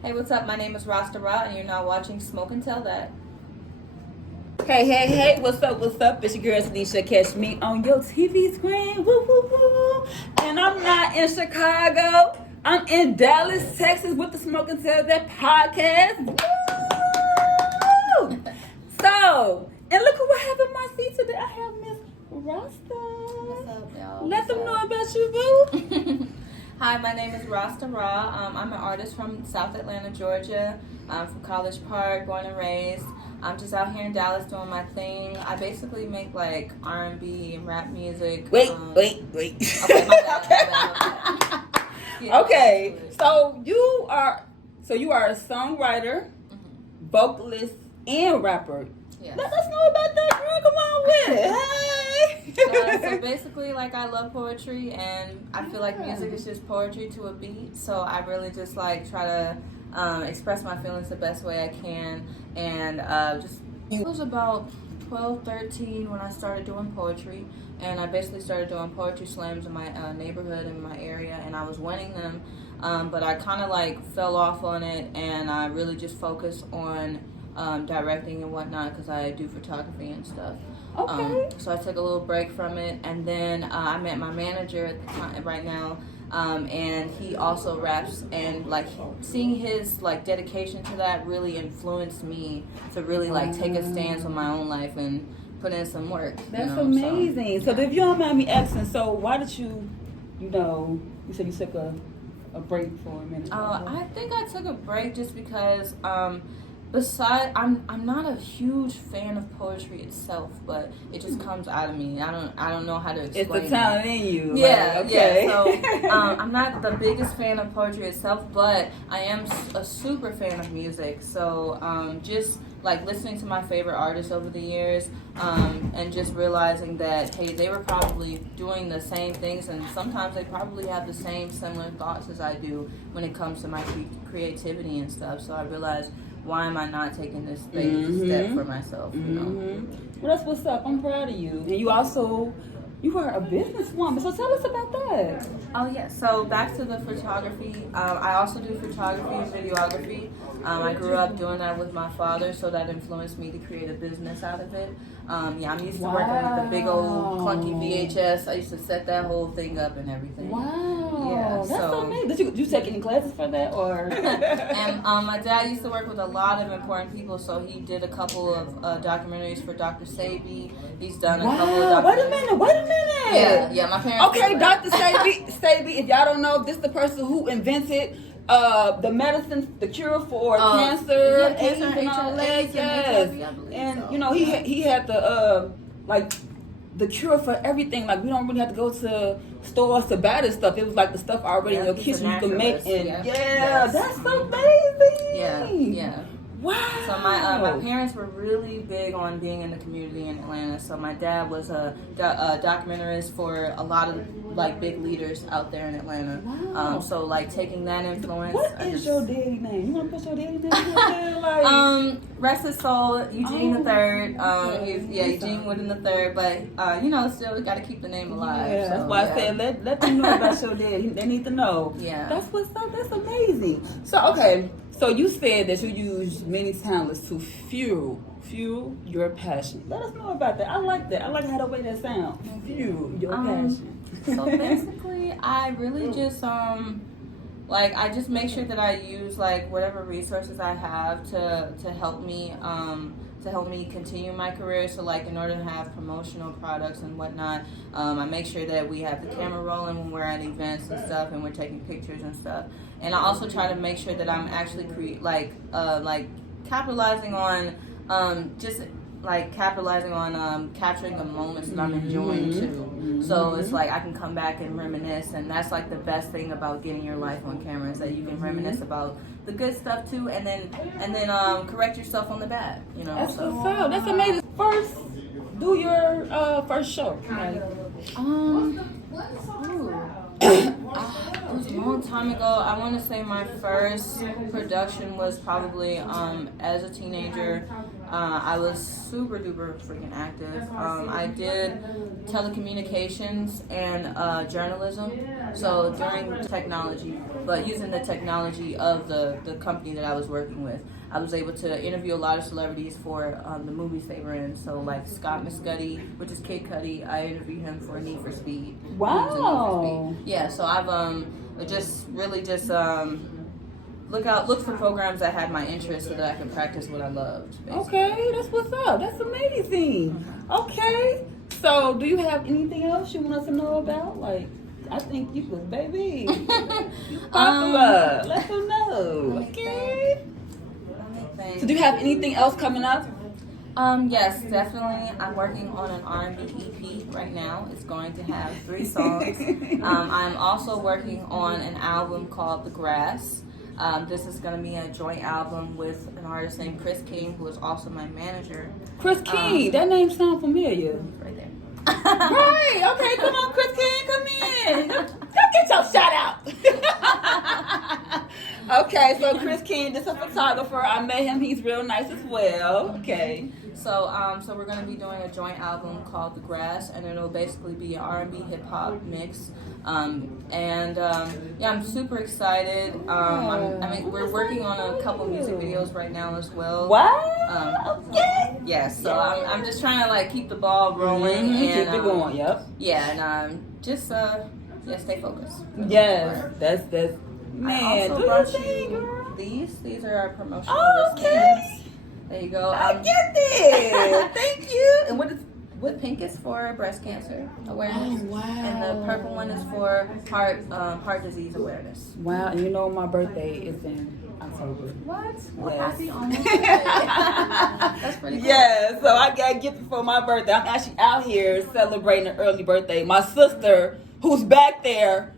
Hey, what's up? My name is Rostah RAH, and you're now watching Smoke and Tell That. Hey, what's up, It's your girl, Tanisha. Catch me on your TV screen, woo, woo, woo. And I'm not in Chicago. I'm in Dallas, Texas with the Smoke and Tell That podcast. Woo! So, and look who I have in my seat today. I have Miss Rostah. What's up, y'all? Let them know about you, boo. Hi, my name is Rostah RAH. I'm an artist from South Atlanta, Georgia. I'm from College Park, born and raised. I'm just out here in Dallas doing my thing. I basically make like R&B and rap music. Wait. Okay, my bad. Yeah, Okay, absolutely. so you are a songwriter, vocalist, and rapper. Yes. Let us know about that, girl. Come on with it. Hey. So basically, like, I love poetry, and I feel like music is just poetry to a beat. So I really just like try to express my feelings the best way I can, and it was about 12, 13 when I started doing poetry, and I basically started doing poetry slams in my neighborhood, in my area, and I was winning them, but I kind of like fell off on it, and I really just focused on directing and whatnot, because I do photography and stuff. Okay. So I took a little break from it, and then I met my manager at the time, right now, and he also raps, and like seeing his like dedication to that really influenced me to really like take a stance on my own life and put in some work. That's amazing. So if you don't mind me asking, so why did you said you took a break for a minute? I think I took a break just because I'm not a huge fan of poetry itself, but it just comes out of me. I don't know how to explain. It's the talent in you. Yeah, like, okay. Yeah. So I'm not the biggest fan of poetry itself, but I am a super fan of music. So just like listening to my favorite artists over the years, and just realizing that, hey, they were probably doing the same things, and sometimes they probably have the same similar thoughts as I do when it comes to my creativity and stuff. So I realized, why am I not taking this big step for myself? You know. Well, that's what's up. I'm proud of you. And you are a businesswoman. So tell us about that. Oh yeah. So back to the photography. I also do photography and videography. I grew up doing that with my father, so that influenced me to create a business out of it. I'm used to working with the big old clunky VHS. I used to set that whole thing up and everything. Wow. Yeah, that's so amazing. Did you take any classes for that, or? And my dad used to work with a lot of important people, so he did a couple of documentaries for Dr. Sabi. He's done a couple of documentaries. Wait a minute. Yeah, my parents. Okay, Dr. Sabi, if y'all don't know, this is the person who invented the medicine, the cure for cancer, AIDS, and all that. Yes. And you know, he had the the cure for everything. Like, we don't really have to go to stores to buy this stuff. It was like the stuff already in your kitchen you can make. And that's amazing. Yeah. Wow. So my parents were really big on being in the community in Atlanta. So my dad was a documentarist for a lot of like big leaders out there in Atlanta. Wow. So like taking that influence. What is your daddy name? You want to put your daddy name in there? Rest his soul, Eugene the Third. Eugene Wooden the Third. But still we got to keep the name alive. Yeah, so, that's why I said let them know about your daddy. They need to know. Yeah. That's what's up. That's amazing. So okay. So you said that you use many talents to fuel your passion. Let us know about that. I like that. I like how the way that sounds. Fuel your passion. So basically, I really just I just make sure that I use like whatever resources I have to help me continue my career. So like, in order to have promotional products and whatnot, I make sure that we have the camera rolling when we're at events and stuff, and we're taking pictures and stuff. And I also try to make sure that I'm actually capitalizing on capturing the moments that I'm enjoying too. So it's like I can come back and reminisce, and that's like the best thing about getting your life on camera, is that you can reminisce about the good stuff too, and then correct yourself on the bad. That's what's up. That's amazing. First, do your first show. It was a long time ago. I want to say my first production was probably as a teenager. I was super duper freaking active. I did telecommunications and journalism. So during technology, but using the technology of the company that I was working with, I was able to interview a lot of celebrities for the movies they were in. So like Scott Mescudi, which is Kid Cudi, I interviewed him for Need for Speed. Wow. Yeah, so I've look for programs that had my interest so that I can practice what I loved. Basically. Okay, that's what's up. That's amazing. Okay. So, do you have anything else you want us to know about? Like, I think you was, baby. You popular. Let them know. Okay. So, do you have anything else coming up? Yes, definitely. I'm working on an R&B EP right now. It's going to have 3 songs. I'm also working on an album called The Grass. This is going to be a joint album with an artist named Chris King, who is also my manager. Chris King, that name sounds familiar. Right there. Right, okay, come on, Chris King, come in. Come get your shout out. Okay, so Chris King is a photographer. I met him, he's real nice as well. Okay. So we're going to be doing a joint album called The Grass, and it'll basically be an R&B hip hop mix. Yeah, I'm super excited. We're working on a couple music videos right now as well. Wow. Okay. Yes. So I'm just trying to like keep the ball rolling and keep it going. Yep. Yeah, and just stay focused. Yes, that's man. I also brought you these are our promotional wristbands. There you go. I get this. Thank you. And what pink is for breast cancer awareness. Oh, wow. And the purple one is for heart disease awareness. Wow, and you know my birthday is in October. What? Well, yes. happy almost birthday. That's pretty cool. Yeah, so I got gifted for my birthday. I'm actually out here celebrating an early birthday. My sister, who's back there.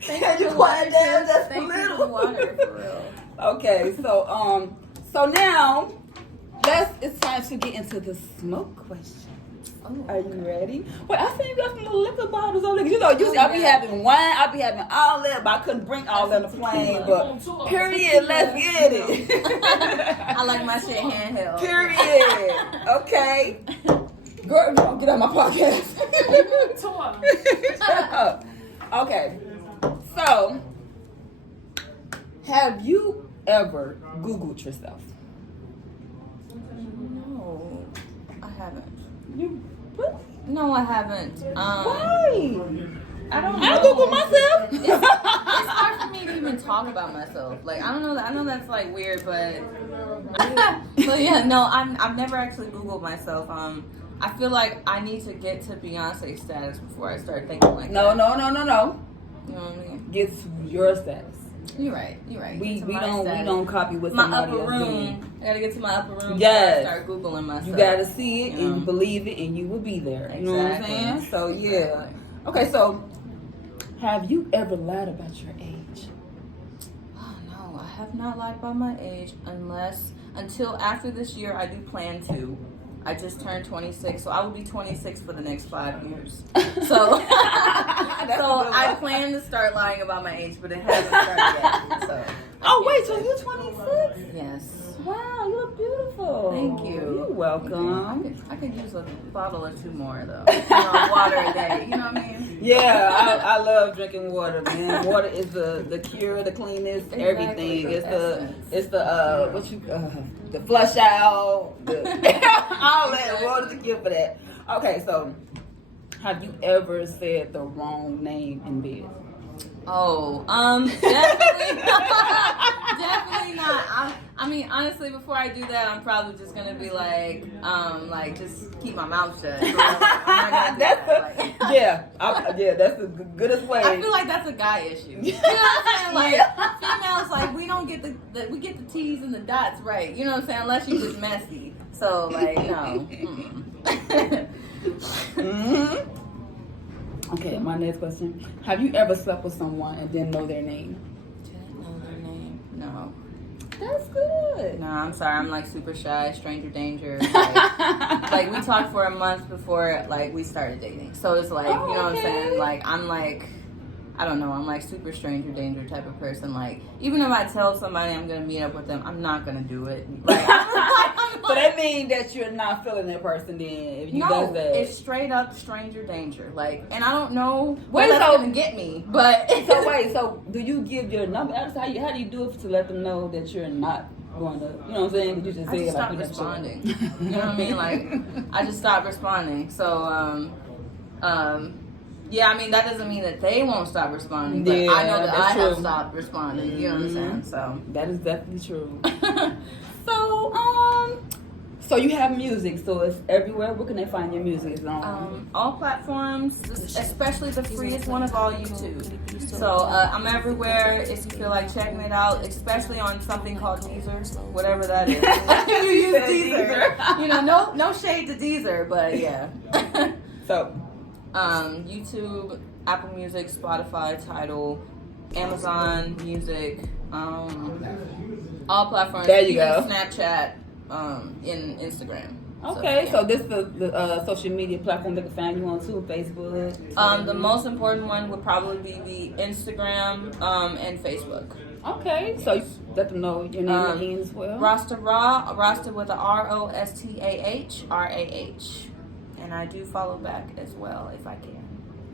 Can you quiet down just a little? For water, for real. Okay, so now it's time to get into the smoke question. Oh, are you ready? Wait, I see you got some little liquor bottles over there. You know, usually I be having wine, I be having all that, but I couldn't bring all that on the plane. But period, let's get it. I like my shit handheld. Period. Okay. Girl, don't get out of my podcast. Shut up. Okay. So, have you ever Googled yourself? No, I haven't. You really? No, I haven't. Why? I don't know. I Google myself. It's hard for me to even talk about myself. Like, I don't know. I know that's like weird, but yeah, no, I've never actually Googled myself. I feel like I need to get to Beyonce status before I start thinking like No. that. No. You know what I mean? Get your status. You're right. We don't copy what my somebody upper else room. doing. I gotta get to my upper room. Yes. Before I start Googling myself. You gotta see it You know? and you believe it and you will be there. You know what I'm Exactly. saying? So yeah. Okay, so have you ever lied about your age? Oh no, I have not lied about my age until after this year. I do plan to. I just turned 26, so I will be 26 for the next 5 years. So, I plan to start lying about my age, but it hasn't started yet. So. Oh wait, so you're 26? Yes. Wow, you look beautiful. Thank you. You're welcome. I could use a bottle or 2 more though. Water a day. You know what I mean? Yeah, I love drinking water, man. Water is the cure, the cleanest, Exactly. everything. It's the flush out, all that. Water's the cure for that. Okay, so have you ever said the wrong name in bed? Oh, definitely, definitely not. I mean, honestly, before I do that, I'm probably just gonna be like just keep my mouth shut. I'm not gonna do that. That's the goodest way. I feel like that's a guy issue. You know what I'm saying? Like females, like we don't get we get the T's and the dots right. You know what I'm saying? Unless you're just messy. So like no. Mm-hmm. Okay, my next question. Have you ever slept with someone and didn't know their name? Didn't know their name? No. That's good. No, I'm sorry. I'm like super shy, stranger danger. Like we talked for a month before like we started dating. So it's like, you know what I'm saying? Like I'm like, I don't know, I'm like super stranger danger type of person. Like, even if I tell somebody I'm gonna meet up with them, I'm not gonna do it. Like, so that means that you're not feeling that person then if you does that. It's straight up stranger danger. Like, and I don't know where that's gonna get me, but so do you give your number? How do you do it to let them know that you're not going to, you know what I'm saying? You just say stop responding. You know what I mean? Like, I just stopped responding. So, yeah, I mean, that doesn't mean that they won't stop responding, but I know that I have stopped responding. You know what I'm saying? So that is definitely true. So you have music, so it's everywhere. Where can they find your music? It's on all platforms, especially the freest one of all, YouTube. So I'm everywhere if you feel like checking it out, especially on something called Deezer, whatever that is. You use Deezer. You know, no shade to Deezer, but yeah. So YouTube, Apple Music, Spotify, Tidal, Amazon Music, all platforms. There you go. Snapchat, in Instagram. Okay, so this is the social media platform they can find you on too, Facebook. The most important one would probably be the Instagram and Facebook. Okay, so let them know your name again as well. ROSTAH RAH, ROSTAH with a ROSTAH, RAH. And I do follow back as well if I can.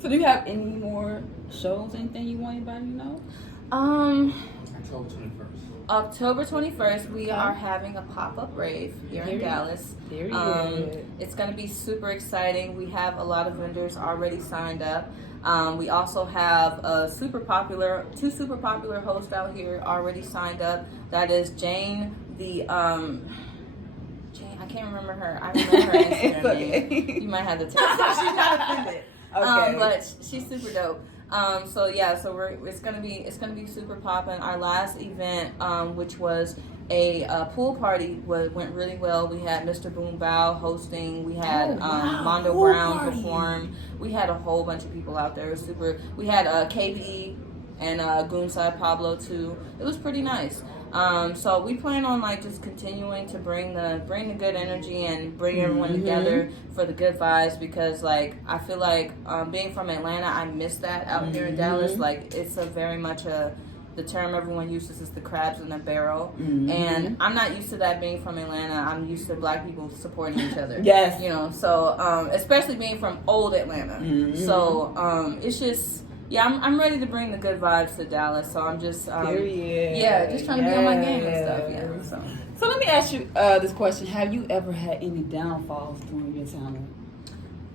So do you have any more shows, anything you want anybody to know? October 21st. October 21st, we are having a pop-up rave here in Dallas. It's going to be super exciting. We have a lot of vendors already signed up. We also have two super popular hosts out here already signed up. That is Jane, I can't remember her. I remember her Instagram name. You might have to tell her. She's not offended. Okay. But she's super dope. So it's gonna be super poppin'. Our last event, which was a pool party, went really well. We had Mr. Boom Bow hosting. We had Mondo Brown perform. We had a whole bunch of people out there. It was super. We had KBE and Goonside Pablo too. It was pretty nice. So we plan on like just continuing to bring the good energy and bring everyone together for the good vibes, because like I feel like being from Atlanta, I miss that out here in Dallas. Like it's a very much the term everyone uses is the crabs in a barrel, and I'm not used to that being from Atlanta. I'm used to black people supporting each other. Yes, you know. So especially being from old Atlanta, so it's just. Yeah, I'm ready to bring the good vibes to Dallas, so I'm just, just trying to be on my game and stuff, So let me ask you this question. Have you ever had any downfalls during your time?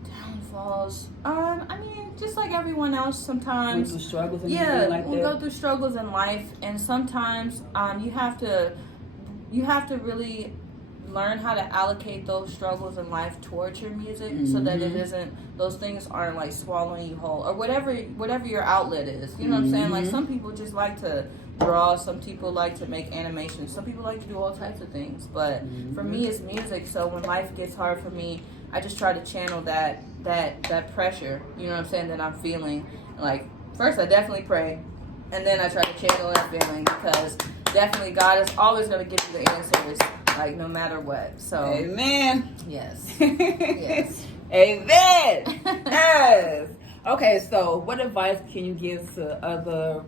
Downfalls? I mean, just like everyone else, sometimes. Went through struggles and like that? We go through struggles in life, and sometimes you have to really learn how to allocate those struggles in life towards your music, so that those things aren't like swallowing you whole, or whatever your outlet is. You know what I'm saying? Like some people just like to draw, some people like to make animations, some people like to do all types of things. But for me, it's music. So when life gets hard for me, I just try to channel that pressure. You know what I'm saying? That I'm feeling. Like first, I definitely pray, and then I try to channel that feeling, because definitely God is always going to give you the answers. Like no matter what. So amen. Yes. Yes. Amen. Yes. Okay, so what advice can you give to other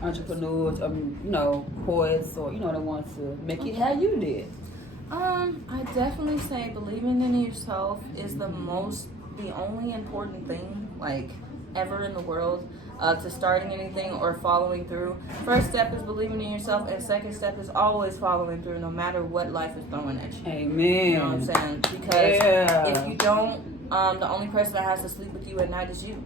entrepreneurs, poets, or that want to make it how you did? I definitely say believing in yourself is the only important thing like ever in the world. To starting anything or following through. First step is believing in yourself, and second step is always following through, no matter what life is throwing at you. Amen. You know what I'm saying? Because if you don't, the only person that has to sleep with you at night is you.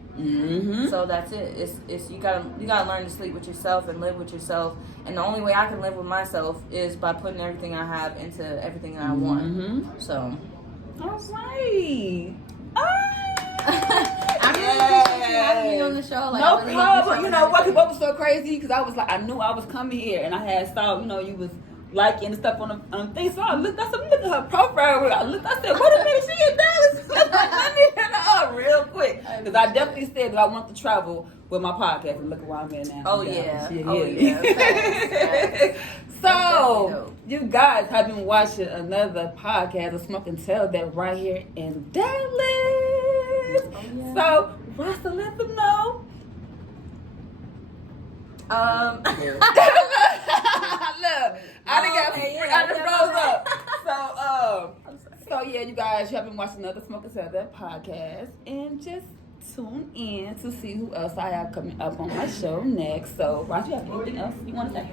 So that's it. It's you gotta learn to sleep with yourself and live with yourself. And the only way I can live with myself is by putting everything I have into everything that I want. So. All right. I really appreciate you having me on the show. Like, no problem. You know what was so crazy? Because I was like, I knew I was coming here, and I had saw, you was liking stuff on the thing. So I looked at her profile. I said, wait a minute, she in Dallas. Let me hit her up real quick. Because I definitely said that I want to travel with my podcast, and look where I'm at now. Oh yeah. Facts. So, you guys have been watching another podcast of Smoke and Tell that right here in Dallas. So, Rasta, let them know Um. Look, I just froze up. So yeah, you guys, you have been watching another Smoke and Feather podcast, and just tune in to see who else I have coming up on my show next. So, Roger, you have anything else you want to say?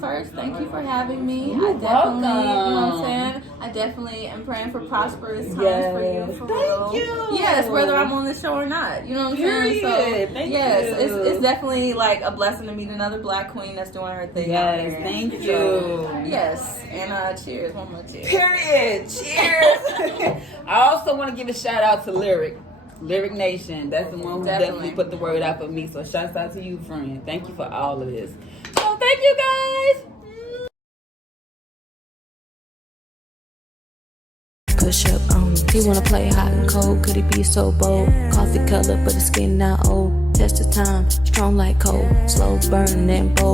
First, thank you for having me. You're I definitely, welcome. you know what I'm saying? I definitely am praying for prosperous times for you. For Thank real. you. Yes, whether I'm on the show or not. You know what I'm saying? Period. So, Thank yes, you. it's definitely like a blessing to meet another Black queen that's doing her thing out Yes, here. thank you. So, yes, and cheers. One more cheers. Period. Cheers. I also want to give a shout out to Lyric Nation. That's the one who definitely put the word out for me. So shouts out to you, friend. Thank you for all of this. So thank you guys. Push up on him. He wanna play hot and cold. Could he be so bold? Coffee color, but his skin not old. Test of time, strong like coal. Slow burning and bold.